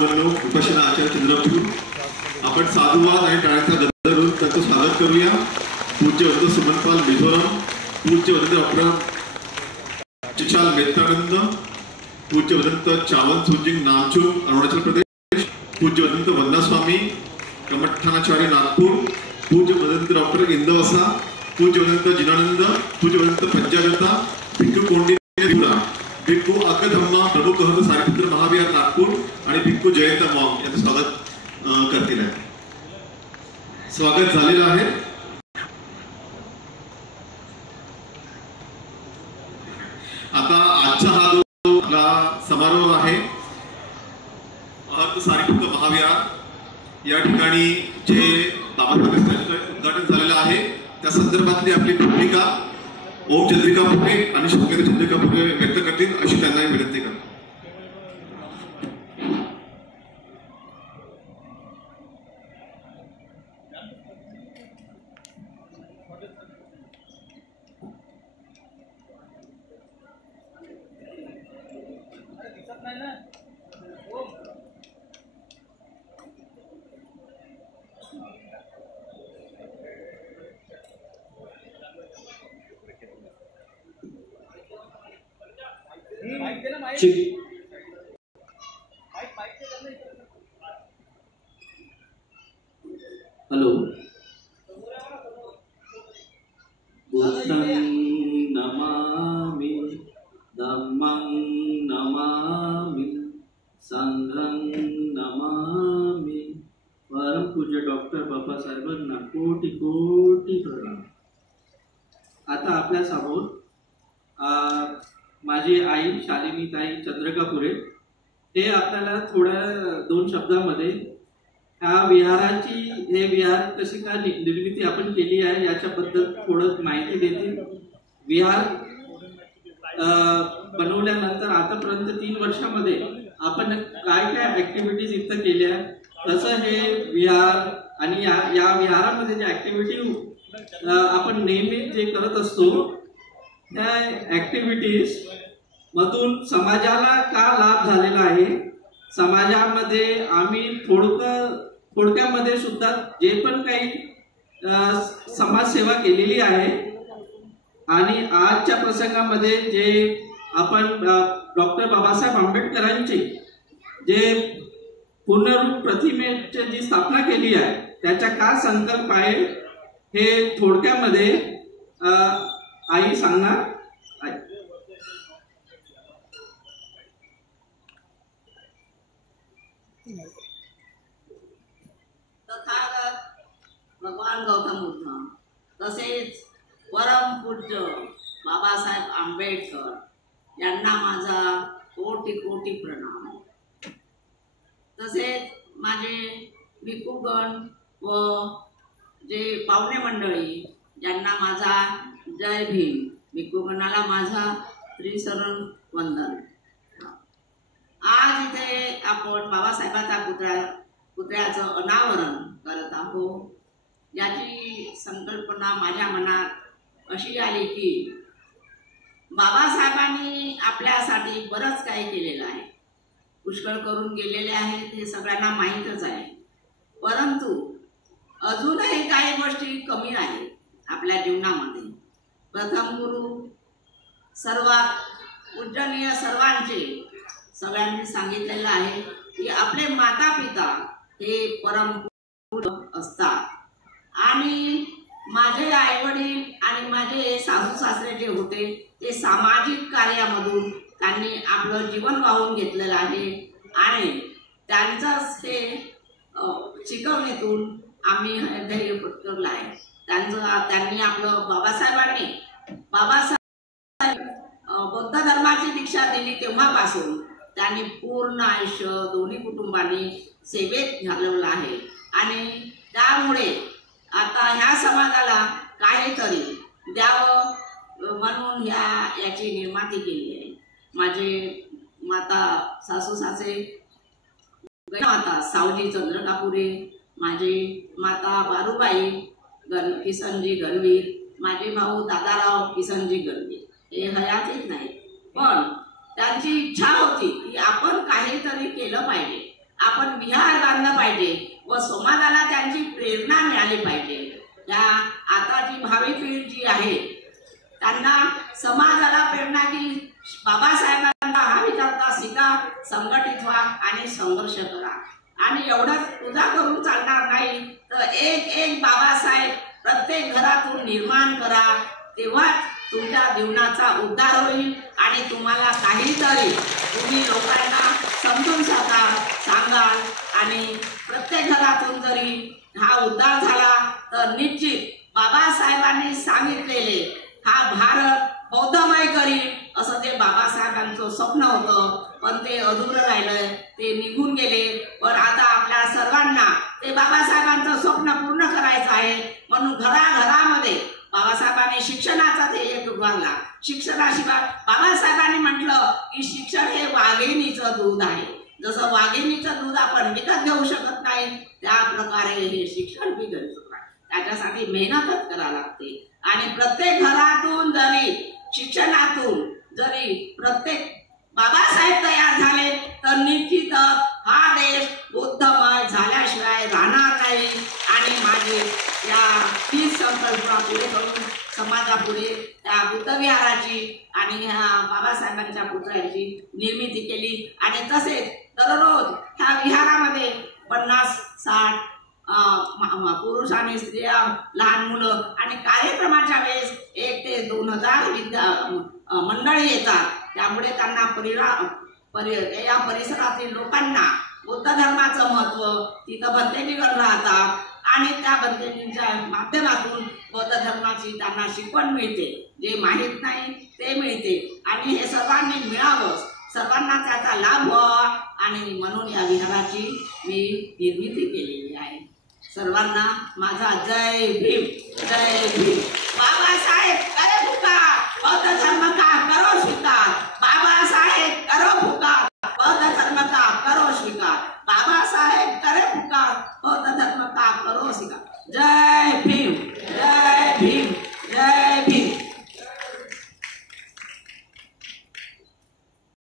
मान्यवरांनो, उपासना आचार्य चंद्रपूर, आपण साधुवाद आणि टाळ्यांचा गजर करून त्यांचं स्वागत करूया। पूज्य वंदन सुमनपाल मिझोरम, पूज्य वंदन डॉक्टर चिचाल मेहतानंद, पूज्य वंदन चावन सुजिंग नामचुम अरुणाचल प्रदेश, पूज्य वंदन वंदना स्वामी कमठानाचार्य नागपूर, पूज्य वंदन डॉक्टर इंदवसा, पूज्य वंदन जिनानंद, पूज्य वंदन पंजाबता, भिक्खू कोंडी भिक्खू अकधम्मा प्रभू कहत सारीपुत्र महाविहार नागपूर आणि भिक्खू जयंत मॉम यांचं स्वागत करतील। स्वागत झालेलं आहे। आता आजचा हा जो आपला समारोह आहे महंत सारीपुत्र महाविहार या ठिकाणी जे बाबासाहेबांचं उद्घाटन झालेलं आहे त्या संदर्भातली आपली भूमिका ओम चंद्रिका फुके आणि शौर्य चंद्रिका फुके व्यक्त करतील अशी त्यांना विनंती करतो। हेलो, बुद्धं नमामि, धम्मं नमामि, संघं नमामि। परम पूज्य डॉक्टर बाबासाहेबांना कोटी कोटी प्रणाम। आता आपल्या समोर माझी आई शालिनी ताई चंद्रकापुरे हे आपल्याला थोड्या दोन शब्दांमध्ये ह्या विहाराची हे विहार कशी का निर्मिती आपण केली आहे याच्याबद्दल थोडं माहिती देतील। विहार बनवल्यानंतर आतापर्यंत 3 वर्षामध्ये आपण काय काय ऍक्टिव्हिटीज इथं केल्या, कसं हे विहार आणि या विहारामध्ये ज्या ऍक्टिव्हिटी आपण नेहमी जे करत असतो त्या ऍक्टिव्हिटीज मधून समाजाला का लाभ झालेला आहे, समाजामध्ये आम्ही थोडक्यामध्ये सुद्धा जे पण काही समाजसेवा केलेली आहे आणि आजच्या प्रसंगामध्ये जे आपण डॉक्टर बाबासाहेब आंबेडकरांची जे पूर्णरूप प्रतिमेची जी स्थापना केली आहे त्याचा काय संकल्प आहे हे थोडक्यामध्ये आई सांगणार। तथागत भगवान गौतम बुद्ध तसेच परम पूज्य बाबासाहेब आंबेडकर यांना माझा कोटी कोटी प्रणाम। तसेच माझे भिक्खूगण व जे पाहुणे मंडळी यांना माझा जय भीम। भिक्खूगणाला माझा त्रिशरण वंदन। आज इथे आपण बाबासाहेबांच्या पुतळ्याचं अनावरण करत आहोत। याची संकल्पना माझ्या मनात अशी आली की बाबासाहेबांनी आपल्यासाठी बरंच काही केलेलं आहे, पुष्कळ करून गेलेले आहेत हे सगळ्यांना माहीतच आहे, परंतु अजूनही काही गोष्टी कमी आहेत आपल्या जीवनामध्ये। प्रथम गुरु सर्वात पूजनीय सर्वांचे सगळ्यांनी सांगितलेलं आहे की आपले माता पिता हे परम पूज्य असतात आणि माझे आई वडील आणि माझे सासू सासरे जे होते ते सामाजिक कार्यामधून त्यांनी आपलं जीवन वाहून घेतलेलं आहे आणि त्यांचाच हे शिकवणीतून आम्ही धैर्य पत्करलं आहे। त्यांनी आपलं बाबासाहेब बौद्ध धर्माची दीक्षा दिली तेव्हापासून त्यांनी पूर्ण आयुष्य दोन्ही कुटुंबांनी सेवेत घालवलं आहे आणि त्यामुळे आता ह्या समाजाला काहीतरी द्यावं म्हणून याची निर्मिती केली आहे। माझे माता सासू सासरे माता सावजी चंद्रकापुरे, माझे माता बारूबाई किसनजी गणवीर, माझे भाऊ दादाराव किसनजी गणवीर हे हयातीत नाही, पण त्यांची इच्छा होती की आपण काहीतरी केलं पाहिजे आपण विहार बांधलं पाहिजे व समाजाला त्यांची प्रेरणा मिळाली पाहिजे. या आताची भावी पिढी जी आहे त्यांना समाजाला प्रेरणा की बाबासाहेबांचा हा विचारता शिका, संघटित व्हा आणि संघर्ष करा. आणि एवढंच तुझा करून चालणार नाही तर एक एक बाबासाहेब प्रत्येक घरातून निर्माण करा, तेव्हाच तुमच्या जीवनाचा उद्धार होईल आणि तुम्हाला काहीतरी तुम्ही लोकांना समजून सांगाल. आणि प्रत्येक घरातून जरी हा उद्धार झाला तर निश्चित बाबासाहेबांनी सांगितलेले हा भारत बौद्धमय करील असं ते बाबासाहेबांचं स्वप्न होतं, पण ते अधुरं राहिलंय, ते निघून गेले. पण आता आपल्या सर्वांना ते बाबासाहेबांचं स्वप्न पूर्ण करायचं आहे. म्हणून घराघरामध्ये बाबासाहेबांनी शिक्षणाचा ध्येय उभारला. शिक्षणाशिवाय बाबासाहेबांनी म्हटलं की शिक्षण हे वाघिणीचं दूध आहे. जसं वाघिणीचं दूध आपण विकत घेऊ शकत नाही त्या प्रकारे हे शिक्षण विकत घेऊ शकत. त्याच्यासाठी मेहनतच करावी लागते. आणि प्रत्येक घरातून जरी शिक्षणातून जरी प्रत्येक बाबासाहेब तयार झाले तर निश्चितच हा देश बुद्धमय झाल्याशिवाय राहणार नाही. आणि माझी या 30 संकल्पना पुढे करून समाजापुढे त्या बुद्धविहाराची आणि ह्या बाबासाहेबांच्या पुतळ्याची निर्मिती केली. आणि तसेच दररोज ह्या विहारामध्ये 50-60 पुरुष आणि स्त्रिया, लहान मुलं आणि कार्यक्रमाच्या वेळेस 1 ते 2000 मंडळी येतात. त्यामुळे त्यांना या परिसरातील लोकांना बुद्ध धर्माचं महत्व, तिथं बंदेलीगण राहतात आणि त्या बंदेलींच्या माध्यमातून बौद्ध धर्माची त्यांना शिकवण मिळते, जे माहीत नाही ते मिळते. आणि हे सर्वांनी मिळावं, सर्वांना त्याचा लाभ व्हावा आणि म्हणून या विहाराची मी निर्मिती केलेली आहे. सर्वांना माझा जय भीम, जय भीम.